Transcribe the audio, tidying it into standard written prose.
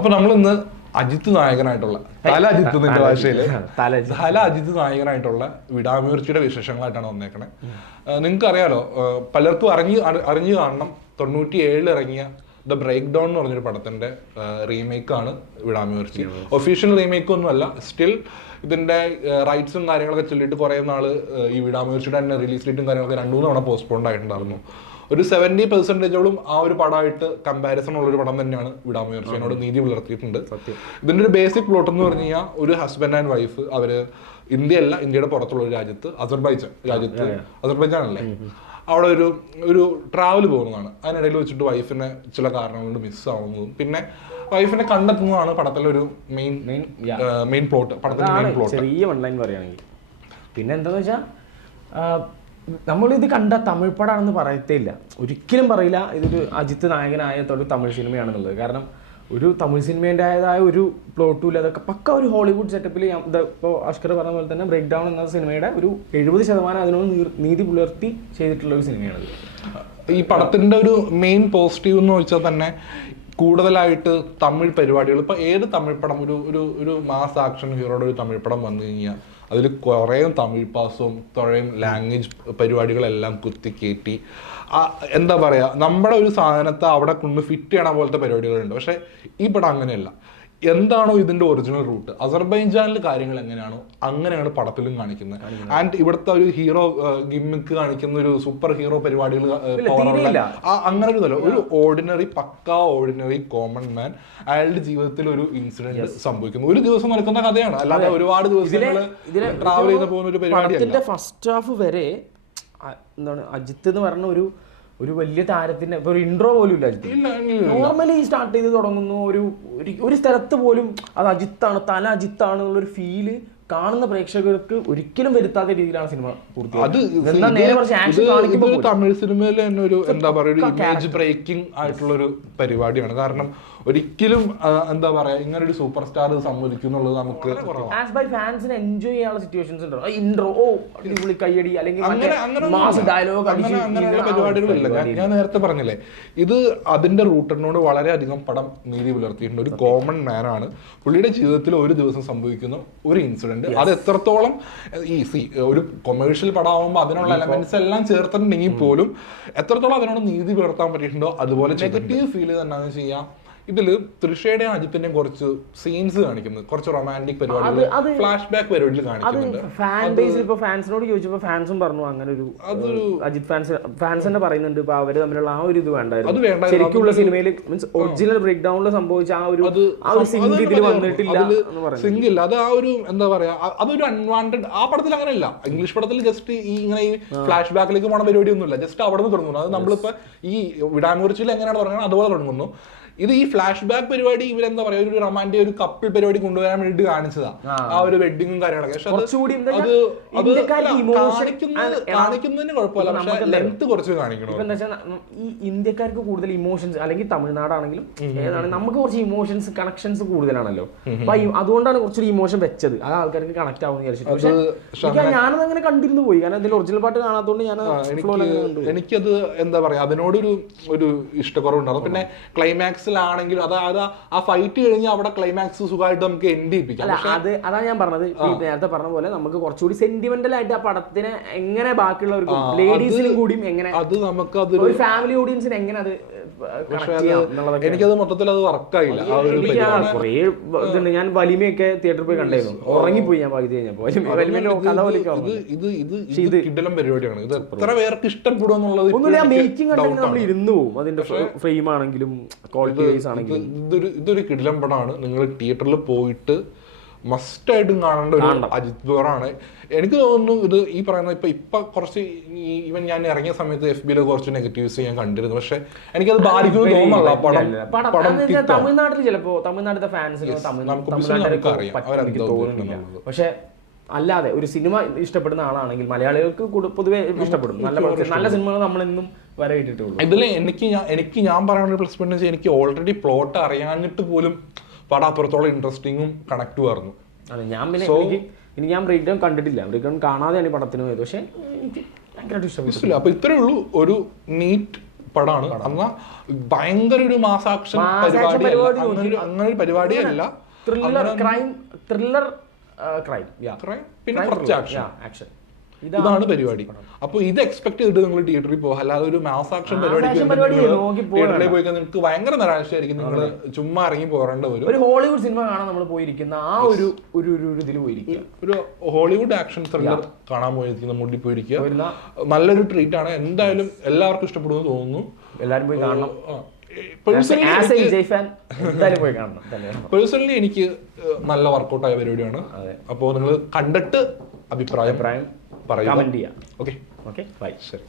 അപ്പൊ നമ്മളിന്ന് അജിത്ത് നായകനായിട്ടുള്ള തല അജിത്ത് നായകനായിട്ടുള്ള വിടാമുയർച്ചയുടെ വിശേഷങ്ങളായിട്ടാണ് വന്നേക്കണേ. നിങ്ങൾക്ക് അറിയാലോ, പലർക്കും അറിഞ്ഞു കാണണം, 97 ഇറങ്ങിയ ദ ബ്രേക്ക് ഡൗൺ എന്ന് പറഞ്ഞൊരു പടത്തിന്റെ റീമേക്കാണ് വിടാമുയർച്ചി. ഒഫീഷ്യൽ റീമേക്ക് ഒന്നും അല്ല, സ്റ്റിൽ ഇതിന്റെ റൈറ്റ്സും കാര്യങ്ങളൊക്കെ ചൊല്ലിയിട്ട് കുറെ നാള് ഈ വിടാമുയർച്ചയുടെ തന്നെ റിലീസ് ഡേറ്റും കാര്യങ്ങളൊക്കെ 2-3 തവണ പോസ്റ്റ്പോണ്ട് ആയിട്ടുണ്ടായിരുന്നു. ഒരു 70% ആ ഒരു പടമായിട്ട് കമ്പാരിസൺ ഉള്ള ഒരു പടം തന്നെയാണ് വിടാമുയർച്ചി. അതിനോട് നീതി പുലർത്തിയിട്ടുണ്ട്. ഇതിന്റെ ഒരു ബേസിക് പ്ലോട്ട് എന്ന് പറഞ്ഞു കഴിഞ്ഞാൽ, ഒരു ഹസ്ബൻഡ് ആൻഡ് വൈഫ്, അവര് ഇന്ത്യയല്ല, ഇന്ത്യയുടെ പുറത്തുള്ള ഒരു രാജ്യത്ത്, അസർബൈജാൻ അല്ലേ, അവിടെ ഒരു ട്രാവൽ പോകുന്നതാണ്. അതിനിടയിൽ വെച്ചിട്ട് വൈഫിനെ ചില കാരണങ്ങൾ കൊണ്ട് മിസ്സാവുന്നതും പിന്നെ വൈഫിനെ കണ്ടെത്തുന്നതാണ് പടത്തിലെ ഒരു മെയിൻ പ്ലോട്ട്. പടത്തിന്റെ മെയിൻ പ്ലോട്ട് ചെറിയ ഓൺലൈൻ പറയുകയാണെങ്കിൽ പിന്നെ എന്താന്ന് വെച്ചാൽ, നമ്മളിത് കണ്ട തമിഴ് പടമാണെന്ന് പറയത്തേയില്ല, ഒരിക്കലും പറയില്ല ഇതൊരു അജിത്ത് നായകനായ ഒരു തമിഴ് സിനിമയാണെന്നുള്ളത്. കാരണം ഒരു തമിഴ് സിനിമേൻ്റെതായ ഒരു പ്ലോട്ടും ഇല്ല, അതൊക്കെ പക്ക ഒരു ഹോളിവുഡ് സെറ്റപ്പിൽ. ഇപ്പോൾ അഷ്കർ പറഞ്ഞ പോലെ തന്നെ ബ്രേക്ക് ഡൗൺ എന്ന സിനിമയുടെ ഒരു 70% അതിനോട് നീതി പുലർത്തി ചെയ്തിട്ടുള്ള ഒരു സിനിമയാണത്. ഈ പടത്തിന്റെ ഒരു മെയിൻ പോസിറ്റീവ് എന്ന് വെച്ചാൽ തന്നെ കൂടുതലായിട്ട് തമിഴ് പരിപാടികൾ. ഇപ്പൊ ഏത് തമിഴ് പടം, ഒരു മാസ് ആക്ഷൻ ഹീറോയുടെ ഒരു തമിഴ് പടം വന്നു കഴിഞ്ഞാൽ അതിൽ കുറേ തമിഴ് പാസവും കുറേ ലാംഗ്വേജ് പരിപാടികളെല്ലാം കുത്തിക്കയറ്റി എന്താ പറയുക, നമ്മുടെ ഒരു സാധനത്തെ അവിടെ കൊണ്ട് ഫിറ്റ് ചെയ്യണ പോലത്തെ പരിപാടികളുണ്ട്. പക്ഷെ ഈ പടം അങ്ങനെയല്ല. എന്താണോ ഇതിന്റെ ഒറിജിനൽ റൂട്ട്, അസർബൈജാനിൽ കാര്യങ്ങൾ എങ്ങനെയാണോ അങ്ങനെയാണ് പടത്തിലും കാണിക്കുന്നത്. ആൻഡ് ഇവിടുത്തെ ഒരു ഹീറോ ഗിമ്മിക്ക് കാണിക്കുന്ന ഒരു സൂപ്പർ ഹീറോ പരിപാടികൾ അങ്ങനെ ഒരു പക്കാ ഓർഡിനറി കോമൺ മാൻ, അയാളുടെ ജീവിതത്തിൽ ഒരു ഇൻസിഡന്റ് സംഭവിക്കുന്നു. ഒരു ദിവസം നടക്കുന്ന കഥയാണ്, അല്ലാതെ ഒരുപാട് ദിവസങ്ങൾ ട്രാവൽ ചെയ്ത് പോകുന്ന ഒരു പരിപാടിയല്ല. ഫസ്റ്റ് ഹാഫ് വരെ എന്താണ് അജിത്ത് എന്ന് പറഞ്ഞ ഒരു വലിയ താരത്തിന്റെ ഒരു ഇൻട്രോ പോലും ഇല്ല അജിത്ത്. നോർമലി സ്റ്റാർട്ട് ചെയ്ത് തുടങ്ങുന്നു, ഒരു സ്ഥലത്ത് പോലും അത് അജിത്താണ്, തല അജിത്താണ് എന്നുള്ളൊരു ഫീല് കാണുന്ന പ്രേക്ഷകർക്ക് ഒരിക്കലും വരുത്താത്ത രീതിയിലാണ് സിനിമ പൂർത്തിയാക്കുന്നത്. തമിഴ് സിനിമയിൽ തന്നെ ഒരു എന്താ പറയുക, ഒരു ഇമേജ് ബ്രേക്കിംഗ് ആയിട്ടുള്ള ഒരു പരിപാടിയാണ്. കാരണം ഒരിക്കലും എന്താ പറയാ, ഇങ്ങനെ ഒരു സൂപ്പർ സ്റ്റാർ സംഭവിക്കും എന്നുള്ളത് നമുക്ക് എൻജോയ് ചെയ്യാനുള്ള സിറ്റുവേഷൻസ് ഉണ്ടോ, ഇൻട്രോ കയ്യടി അല്ലെങ്കിൽ പരിപാടികളില്ല. ഞാൻ നേരത്തെ പറഞ്ഞില്ലേ, ഇത് അതിന്റെ റൂട്ടിനോട് വളരെയധികം പടം നീതി പുലർത്തിയിട്ടുണ്ട്. ഒരു കോമൺ മാൻ ആണ്, പുള്ളിയുടെ ജീവിതത്തിൽ ഒരു ദിവസം സംഭവിക്കുന്ന ഒരു ഇൻസിഡന്റ്, അത് എത്രത്തോളം ഒരു കൊമേഴ്ഷ്യൽ പടമാകുമ്പോൾ അതിനുള്ള എലമെന്റ്സ് എല്ലാം ചേർത്തിട്ടുണ്ടെങ്കിൽ പോലും എത്രത്തോളം അതിനോട് നീതി പുലർത്താൻ പറ്റിയിട്ടുണ്ടോ അതുപോലെ നെഗറ്റീവ് ഫീൽ തന്നെ ചെയ്യാം. ഇതില് തൃഷയുടെയും അജിത്തിന്റെയും കുറച്ച് സീൻസ് കാണിക്കുന്നത്, കുറച്ച് റൊമാൻറ്റിക് പരിപാടികൾ, ഫ്ലാഷ് ബാക്ക് പരിപാടികൾ കാണിക്കുന്നുണ്ട്. ഫാൻസിനോട് ചോദിച്ചപ്പോ ഫാൻസും പറഞ്ഞു അങ്ങനെ ഒരു അജിത് ഫാൻസ് തന്നെ പറയുന്നുണ്ട്. ഇപ്പൊ അവര് തമ്മിലുള്ള ആ ഒരു ഇത് വേണ്ടായിരുന്നു, ശരിക്കുള്ള സിനിമയിൽ മീൻസ് ഒറിജിനൽ ബ്രേക്ക് ഡൗണിൽ സംഭവിച്ച ആ ഒരു സിങ്ക് ഇതിൽ വന്നിട്ടില്ല. സിങ്ക് ഇല്ല, അത് ആ ഒരു എന്താ പറയാ, അതൊരു അൺവാണ്ടഡ്. ആ പടത്തിൽ അങ്ങനെയല്ല. ഇംഗ്ലീഷ് പടത്തിൽ ജസ്റ്റ് ഇങ്ങനെ ഈ ഫ്ലാഷ് ബാക്കിലേക്ക് പോണ പരിപാടി ഒന്നുമില്ല, ജസ്റ്റ് അവിടെ നിന്ന് തുടങ്ങുന്നു. അത് നമ്മളിപ്പോ ഈ വിടാമുയർച്ചിയിൽ എങ്ങനെയാണ് തുടങ്ങുന്നത് അതുപോലെ തുടങ്ങുന്നു. ഇത് ഈ ഫ്ലാഷ് ബാക്ക് പരിപാടി ഇവരെന്താ പറയാ, ഒരു റൊമാൻറ്റിക് ഒരു കപ്പിൾ പരിപാടി കൊണ്ടുവരാൻ വേണ്ടി കാണിച്ചതാ, ആ ഒരു വെഡിങ്ങും കാര്യങ്ങളൊക്കെ. പക്ഷെ കാണിക്കുന്നതിന് കുഴപ്പമില്ല, പക്ഷെ ലെങ്ത് കുറച്ച് കാണിക്കണം. ഈ ഇന്ത്യക്കാർക്ക് കൂടുതൽ ഇമോഷൻസ്, അല്ലെങ്കിൽ തമിഴ്നാടാണെങ്കിലും ഏതാണ്, നമുക്ക് കുറച്ച് ഇമോഷൻസ് കണക്ഷൻസ് കൂടുതലാണല്ലോ. അപ്പൊ അതുകൊണ്ടാണ് കുറച്ചൊരു ഇമോഷൻ വെച്ചത്, ആ ആൾക്കാർക്ക് കണക്ട് ആവുന്ന വിചാരിച്ചിട്ട്. പക്ഷെ ഞാനത് അങ്ങനെ കണ്ടിരുന്നു പോയി, കാരണം ഇതിൽ ഒറിജിനൽ പാട്ട് കാണാത്തതുകൊണ്ട് ഞാൻ എനിക്കത് എന്താ പറയാ, അതിനോടൊരു ഇഷ്ടക്കുറവുണ്ടായിരുന്നു. പിന്നെ ക്ലൈമാക്സ് ആണെങ്കിലും അതായത് ആ ഫൈറ്റ് കഴിഞ്ഞ് അവിടെ ക്ലൈമാക്സ് സുഖമായിട്ട് നമുക്ക് എൻഡ് ചെയ്യിപ്പിക്കാം. അതാണ് ഞാൻ പറഞ്ഞത്, നേരത്തെ പറഞ്ഞ പോലെ നമുക്ക് കുറച്ചുകൂടി സെന്റിമെന്റൽ ആയിട്ട് ആ പടത്തിനെ എങ്ങനെ ബാക്കിയുള്ളവർക്കും ലേഡീസിനും കൂടിയും എങ്ങനെ, അത് നമുക്ക് ഒരു ഫാമിലി ഓഡിയൻസിന് എങ്ങനെ അത് എനിക്കത് മൊത്തത്തിൽ അത് വർക്കായില്ല. ഞാൻ വലിമയൊക്കെ തിയേറ്ററിൽ പോയി കണ്ടായിരുന്നു, ഉറങ്ങിപ്പോയി ഞാൻ പകുതി കഴിഞ്ഞപ്പോ. ഇത് കിടിലം പരിപാടിയാണ്. ഇത് എത്ര പേർക്ക് ഇഷ്ടപ്പെടുമെന്നുള്ളത് മേക്കിംഗ് കണ്ടെങ്കിൽ നമ്മൾ ഇരുന്നു പോകും. അതിന്റെ ഫ്രെയിം ആണെങ്കിലും ക്വാളിറ്റി വൈസ് ആണെങ്കിലും ഇതൊരു കിടിലം പടമാണ്. നിങ്ങൾ തിയേറ്ററിൽ പോയിട്ട് മസ്റ്റായിട്ടും കാണേണ്ട ഒരു അജിത് ബോറാണ്. എനിക്ക് തോന്നുന്നു ഇത് ഈ പറയുന്ന ഇപ്പൊ കുറച്ച് ഈവൻ ഞാൻ ഇറങ്ങിയ സമയത്ത് FB കുറച്ച് നെഗറ്റീവ്സ് ഞാൻ കണ്ടിരുന്നു. പക്ഷെ എനിക്കത് ബാധിക്കുന്നു തോന്നുന്നില്ല. തമിഴ്നാട്ടിൽ ചിലപ്പോ തമിഴ്നാട്ടിലെ ഫാൻസിനോ പക്ഷെ അല്ലാതെ ഒരു സിനിമ ഇഷ്ടപ്പെടുന്ന ആളാണെങ്കിൽ മലയാളികൾക്ക് പൊതുവെ ഇഷ്ടപ്പെടും. നല്ല സിനിമകൾ നമ്മളെന്നും വരയിട്ടിട്ടുള്ളൂ. ഇതിൽ എനിക്ക് ഞാൻ പറയാനുള്ള പ്ലസ് പോയിന്റ് വെച്ചാൽ, എനിക്ക് ഓൾറെഡി പ്ലോട്ട് അറിയാഞ്ഞിട്ട് പോലും പടം അപ്പുറത്തോളം ഇൻട്രസ്റ്റിംഗും കണക്റ്റും. അതെ, ഞാൻ ഞാൻ ബ്രേക്ക് ഡൗൺ കണ്ടിട്ടില്ല, ബ്രേക്ക് ഡൗൺ കാണാതെയാണ് ഈ പടത്തിന് പോയത്. പക്ഷെ എനിക്ക് ഭയങ്കരമായിട്ട് ഇഷ്ടപ്പെട്ടു. അപ്പൊ ഇത്രേ ഉള്ളൂ, ഒരു നീറ്റ് പടമാണ്. എന്നാൽ ഭയങ്കര ഒരു മാസ് ആക്ഷൻ പരിപാടി, അങ്ങനെ ഒരു പരിപാടിയല്ല. ത്രില്ലർ ക്രൈം, പിന്നെ കുറച്ച് ആക്ഷൻ, ഇതാണ് പരിപാടി. അപ്പൊ ഇത് എക്സ്പെക്ട് ചെയ്തിട്ട് നിങ്ങൾ തിയേറ്ററിൽ പോകുക, അല്ലാതെ ഒരു മാസ് ആക്ഷൻ തിയേറ്ററിൽ പോയി നിങ്ങൾക്ക് ഭയങ്കര നിരാശയായിരിക്കും. നിങ്ങൾ ചുമ്മാ ഇറങ്ങി പോരേണ്ട വരും. ഒരു ഹോളിവുഡ് സിനിമ കാണാൻ നമ്മൾ പോയിരിക്കുന്ന ആ ഒരു ഇതിൽ പോയിരിക്കുക, ഒരു ഹോളിവുഡ് ആക്ഷൻ ത്രില്ലർ കാണാൻ പോയിരിക്കുന്ന മുടി പോയിരിക്കുക. നല്ലൊരു ട്രീറ്റ് ആണ്. എന്തായാലും എല്ലാവർക്കും ഇഷ്ടപ്പെടുമെന്ന് തോന്നുന്നു. എല്ലാവരും പോയി കാണണം. പേഴ്സണലി എനിക്ക് നല്ല വർക്കൗട്ട് ആയ പരിപാടിയാണ്. അപ്പോൾ നിങ്ങൾ കണ്ടിട്ട് അഭിപ്രായം പറയുക. കമന്റ് ചെയ്യാം. Okay, bye. ശരി.